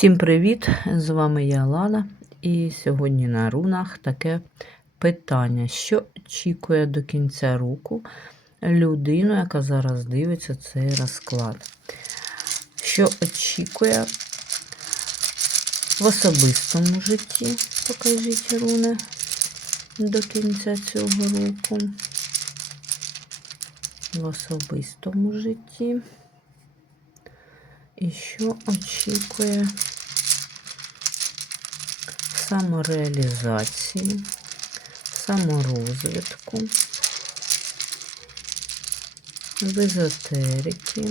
Всім привіт! З вами я Лана. І сьогодні на рунах таке питання, що очікує до кінця року людину, яка зараз дивиться цей розклад. Що очікує в особистому житті, покажіть руни до кінця цього року. В особистому житті. І що очікує самореалізації, саморозвитку, в езотерики,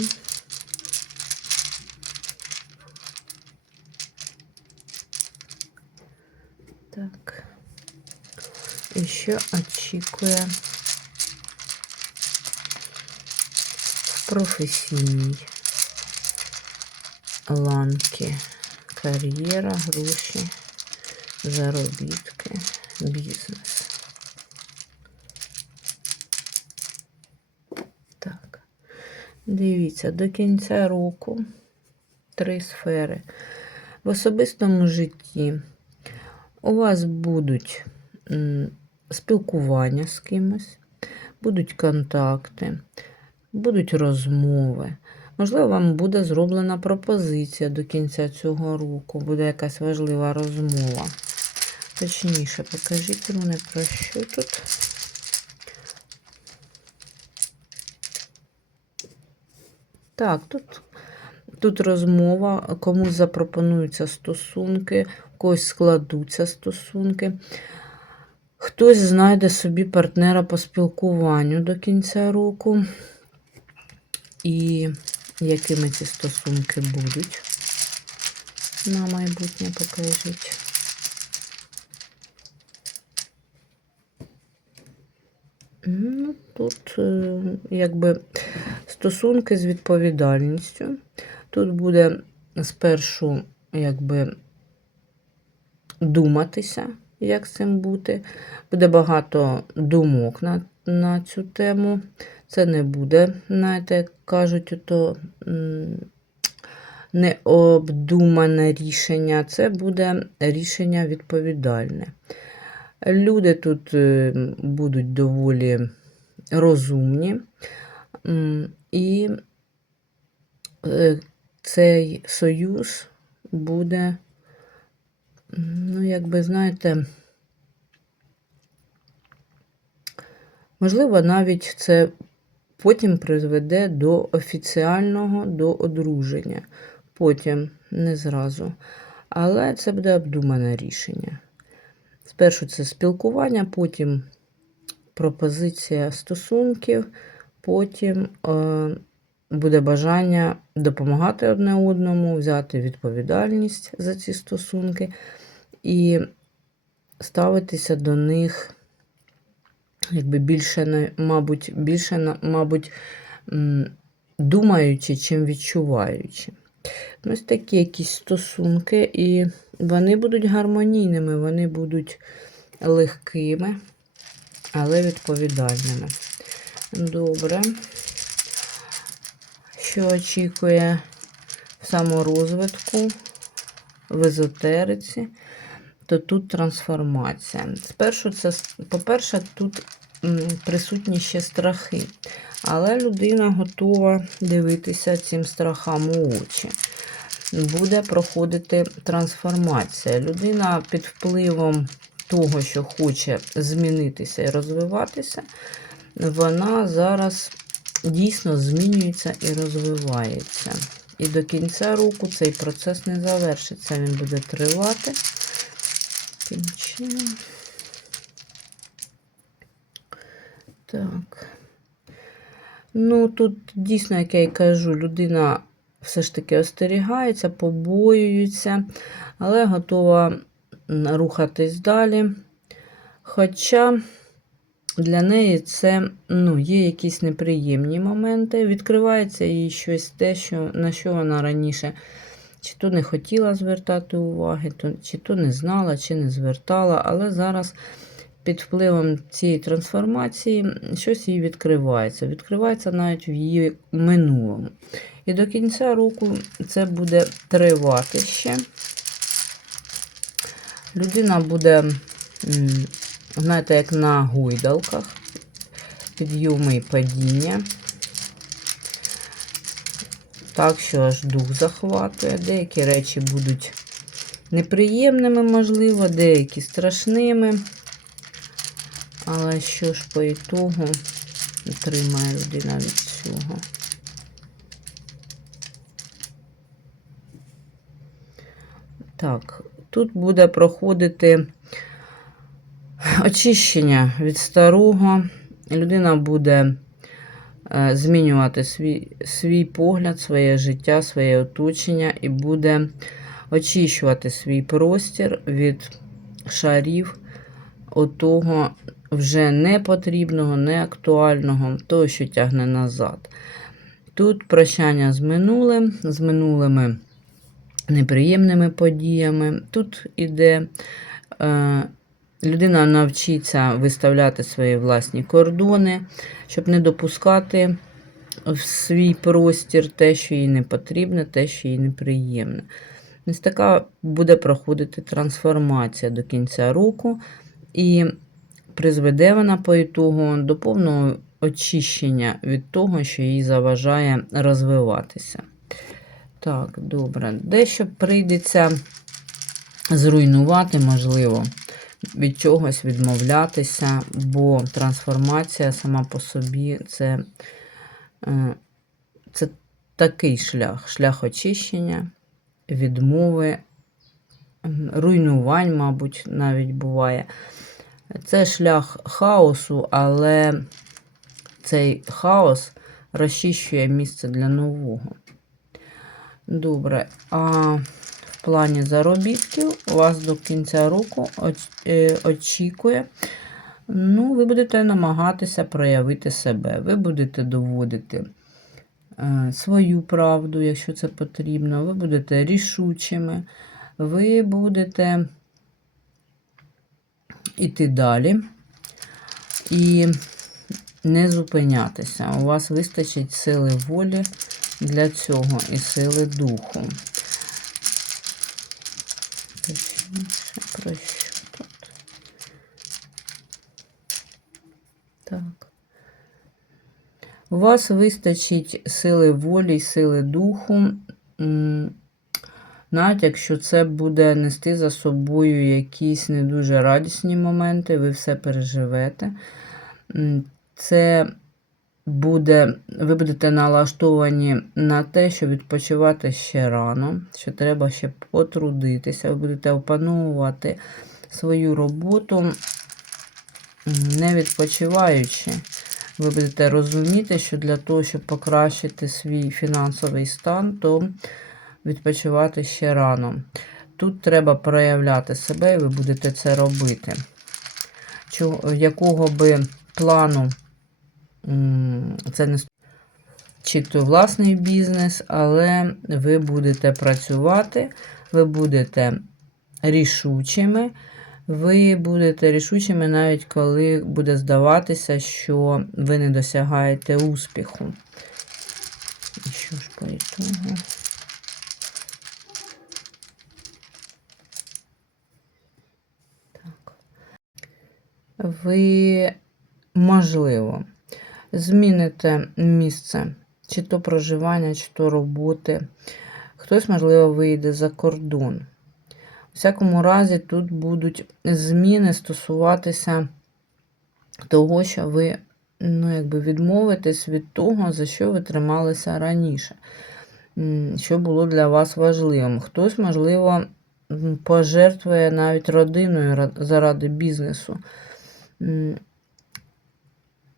так, і що очікує в професійній ланки, кар'єра, гроші, заробітки, бізнес. Так, дивіться, до кінця року три сфери. В особистому житті у вас будуть спілкування з кимось, будуть контакти, будуть розмови. Можливо, вам буде зроблена пропозиція до кінця цього року, буде якась важлива розмова. Точніше, покажіть руни про що тут. Так, тут, тут розмова, комусь запропонуються стосунки, когось складуться стосунки. Хтось знайде собі партнера по спілкуванню до кінця року. І якими ці стосунки будуть на майбутнє покажіть. Ну, Тут е, якби стосунки з відповідальністю. Тут буде спершу якби думатися, як з цим бути. Буде багато думок на, на цю тему. Це не буде, знаєте, як кажуть, то необдумане рішення, це буде рішення відповідальне. Люди тут е, будуть доволі розумні, і е, цей союз буде, ну, якби, знаєте, можливо, навіть це потім призведе до офіціального до одруження. Потім не зразу. Але це буде обдумане рішення. Спершу це спілкування, потім пропозиція стосунків, потім е, буде бажання допомагати одне одному, взяти відповідальність за ці стосунки і ставитися до них якби більше, мабуть, більше, мабуть, думаючи, чим відчуваючи. Ось такі якісь стосунки, і вони будуть гармонійними, вони будуть легкими, але відповідальними. Добре. Що очікує в саморозвитку, в езотериці, то тут трансформація. Спершу, це, по-перше, тут присутні ще страхи. Але людина готова дивитися цим страхам у очі. Буде проходити трансформація. Людина під впливом того, що хоче змінитися і розвиватися, вона зараз дійсно змінюється і розвивається. І до кінця року цей процес не завершиться, він буде тривати. Таким чином. Так. Ну, тут дійсно, як я і кажу, людина все ж таки остерігається, побоюється, але готова рухатись далі. Хоча для неї це ну, є якісь неприємні моменти. Відкривається їй щось те, що, на що вона раніше чи то не хотіла звертати уваги, чи то не знала, чи не звертала, але зараз під впливом цієї трансформації щось їй відкривається. Відкривається навіть в її минулому. І до кінця року це буде тривати ще. Людина буде, знаєте, як на гойдалках, підйоми і падіння. Так, що аж дух захватує. Деякі речі будуть неприємними, можливо, деякі страшними. Але що ж по ітогу отримає людина від цього? Так, тут буде проходити очищення від старого. Людина буде е, змінювати свій, свій погляд, своє життя, своє оточення і буде очищувати свій простір від шарів отого вже непотрібного, неактуального, того, що тягне назад. Тут прощання з минулим, з минулими неприємними подіями. Тут іде е, людина навчиться виставляти свої власні кордони, щоб не допускати в свій простір те, що їй не потрібне, те, що їй неприємне. Ось така буде проходити трансформація до кінця року, і призведе вона по ітогу до повного очищення від того, що їй заважає розвиватися. Так, добре. Дещо прийдеться зруйнувати, можливо, від чогось відмовлятися, бо трансформація сама по собі це, е, це такий шлях, шлях очищення, відмови, руйнувань, мабуть, навіть буває. Це шлях хаосу, але цей хаос розчищує місце для нового. Добре. А в плані заробітків вас до кінця року е, очікує. Ну, ви будете намагатися проявити себе. Ви будете доводити е, свою правду, якщо це потрібно. Ви будете рішучими. Ви будете іти далі і не зупинятися. У вас вистачить сили волі для цього і сили духу. Точніше, про що тут? Так. У вас вистачить сили волі сили духу, навіть якщо це буде нести за собою якісь не дуже радісні моменти, ви все переживете. Це буде, ви будете налаштовані на те, що відпочивати ще рано, що треба ще потрудитися, ви будете опановувати свою роботу, не відпочиваючи. Ви будете розуміти, що для того, щоб покращити свій фінансовий стан, то відпочивати ще рано. Тут треба проявляти себе, і ви будете це робити. Чого, якого би плану це не чи то власний бізнес, але ви будете працювати, ви будете рішучими, ви будете рішучими навіть коли буде здаватися, що ви не досягаєте успіху. І що ж по ітогу? Ви, можливо, зміните місце, чи то проживання, чи то роботи. Хтось, можливо, вийде за кордон. У всякому разі, тут будуть зміни стосуватися того, що ви ну, якби відмовитесь від того, за що ви трималися раніше, що було для вас важливим. Хтось, можливо, пожертвує навіть родиною заради бізнесу.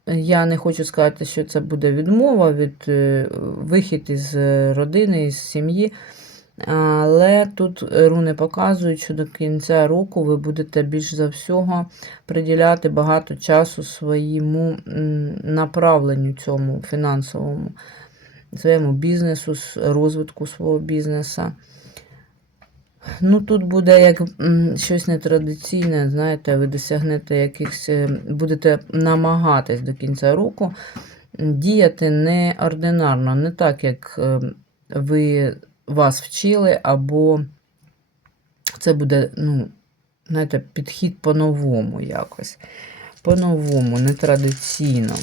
Я не хочу сказати, що це буде відмова від е, вихід із родини, із сім'ї. Але тут руни показують, що до кінця року ви будете більш за всього приділяти багато часу своєму направленню цьому фінансовому, своєму бізнесу, розвитку свого бізнесу. Ну, тут буде як щось нетрадиційне, знаєте, ви досягнете якихось, е, будете намагатись до кінця року діяти неординарно, не так, як е, ви вас вчили, або це буде, ну, знаєте, підхід по-новому якось. По-новому, нетрадиційно.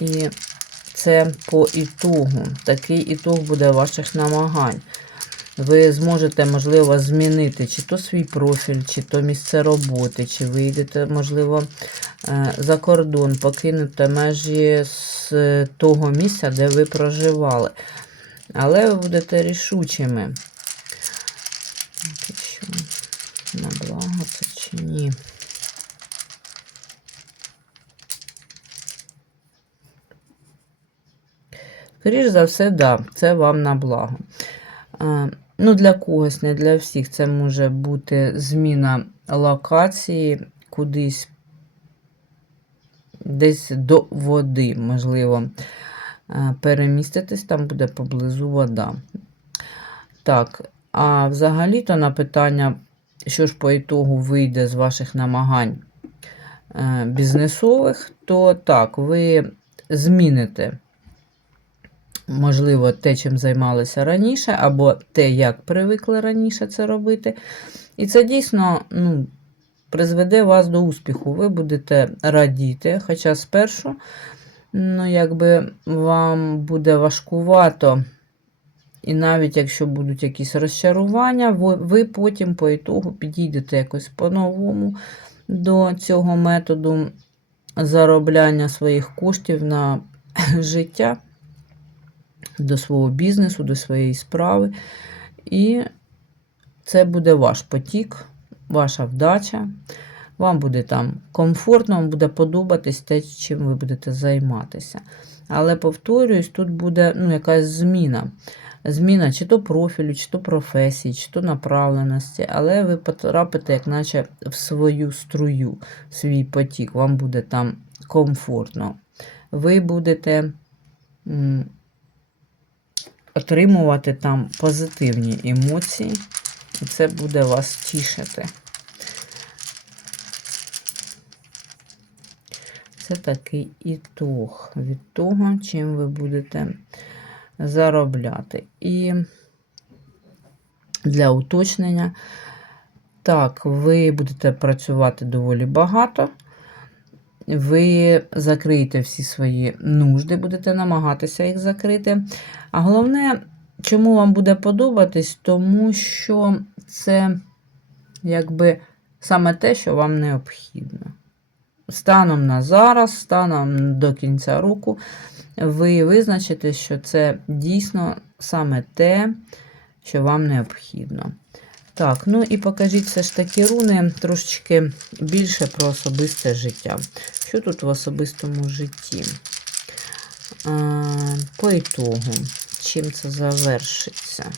І це по ітогу. Такий ітог буде ваших намагань. Ви зможете, можливо, змінити чи то свій профіль, чи то місце роботи, чи вийдете, можливо, е, за кордон, покинете межі з того місця, де ви проживали. Але ви будете рішучими. На благо це чи ні. Скоріше за все, да, це вам на благо. Ну, для когось, не для всіх, це може бути зміна локації кудись, десь до води, можливо, переміститись, там буде поблизу вода. Так, а взагалі-то на питання, що ж по ітогу вийде з ваших намагань е, бізнесових, то так, ви зміните можливо, те, чим займалися раніше, або те, як привикли раніше це робити. І це дійсно ну, призведе вас до успіху. Ви будете радіти, хоча спершу, ну, якби вам буде важкувато. І навіть якщо будуть якісь розчарування, ви, потім по ітогу підійдете якось по-новому до цього методу заробляння своїх коштів на життя до свого бізнесу, до своєї справи. І це буде ваш потік, ваша вдача. Вам буде там комфортно, вам буде подобатись те, чим ви будете займатися. Але, повторююсь, тут буде ну, якась зміна. Зміна чи то профілю, чи то професії, чи то направленості, але ви потрапите, як наче в свою струю, в свій потік, вам буде там комфортно. Ви будете отримувати там позитивні емоції, і це буде вас тішити. Це такий ітог від того, чим ви будете заробляти. І для уточнення, так, ви будете працювати доволі багато. Ви закриєте всі свої нужди, будете намагатися їх закрити. А головне, чому вам буде подобатись, тому що це якби саме те, що вам необхідно. Станом на зараз, станом до кінця року, ви визначите, що це дійсно саме те, що вам необхідно. Так, ну і покажіть все ж таки руни трошечки більше про особисте життя. Що тут в особистому житті? По ітогу, чим це завершиться?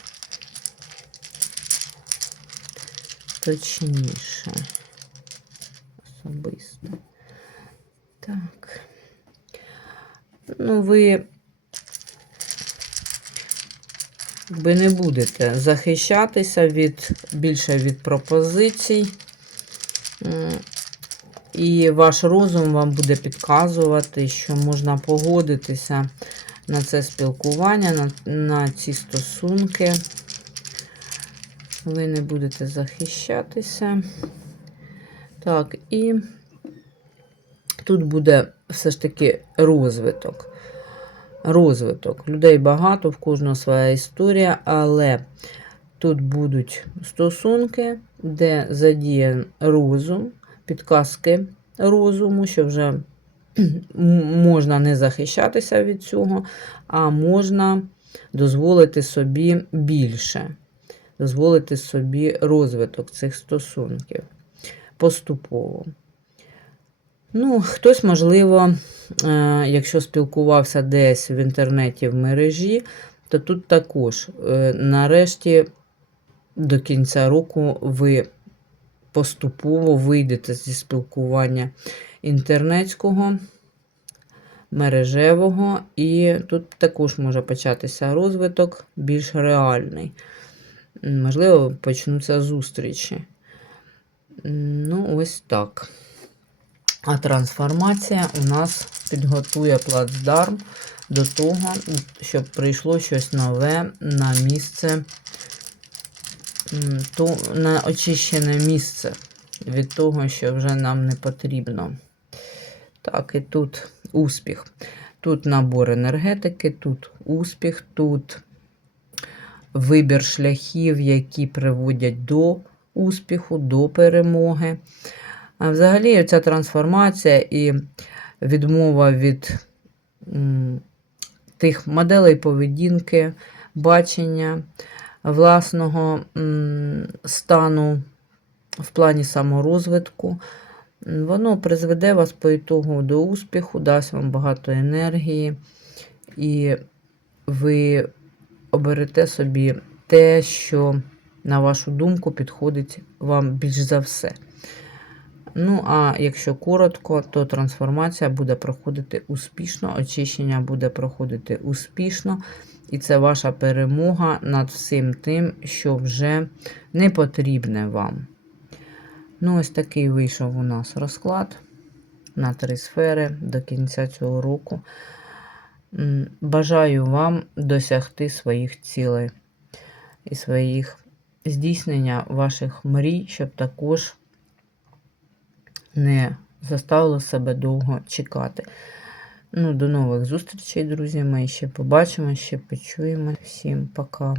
Точніше, особисто. Так. Ну, ви ви не будете захищатися від більше від пропозицій, і ваш розум вам буде підказувати, що можна погодитися на це спілкування, на, на ці стосунки. Ви не будете захищатися. Так, і тут буде все ж таки розвиток розвиток. Людей багато, в кожного своя історія, але тут будуть стосунки, де задіян розум, підказки розуму, що вже можна не захищатися від цього, а можна дозволити собі більше, дозволити собі розвиток цих стосунків поступово. Ну, хтось, можливо, Е, якщо спілкувався десь в інтернеті в мережі, то тут також, е, нарешті, до кінця року ви поступово вийдете зі спілкування інтернетського мережевого, і тут також може початися розвиток більш реальний. Можливо, почнуться зустрічі. Ну, ось так. А трансформація у нас підготує плацдарм до того, щоб прийшло щось нове на місце, на очищене місце від того, що вже нам не потрібно. Так, і тут успіх. Тут набор енергетики, тут успіх, тут вибір шляхів, які приводять до успіху, до перемоги. А взагалі, ця трансформація і відмова від тих моделей поведінки, бачення власного стану в плані саморозвитку. Воно призведе вас по ітогу до успіху, дасть вам багато енергії, і ви оберете собі те, що, на вашу думку, підходить вам більш за все. Ну, а якщо коротко, то трансформація буде проходити успішно, очищення буде проходити успішно, і це ваша перемога над всім тим, що вже не потрібне вам. Ну, ось такий вийшов у нас розклад на три сфери до кінця цього року. Бажаю вам досягти своїх цілей і своїх здійснення ваших мрій, щоб також не заставило себе довго чекати. Ну, до нових зустрічей, друзі мої. Ще побачимо, ще почуємо. Всім пока.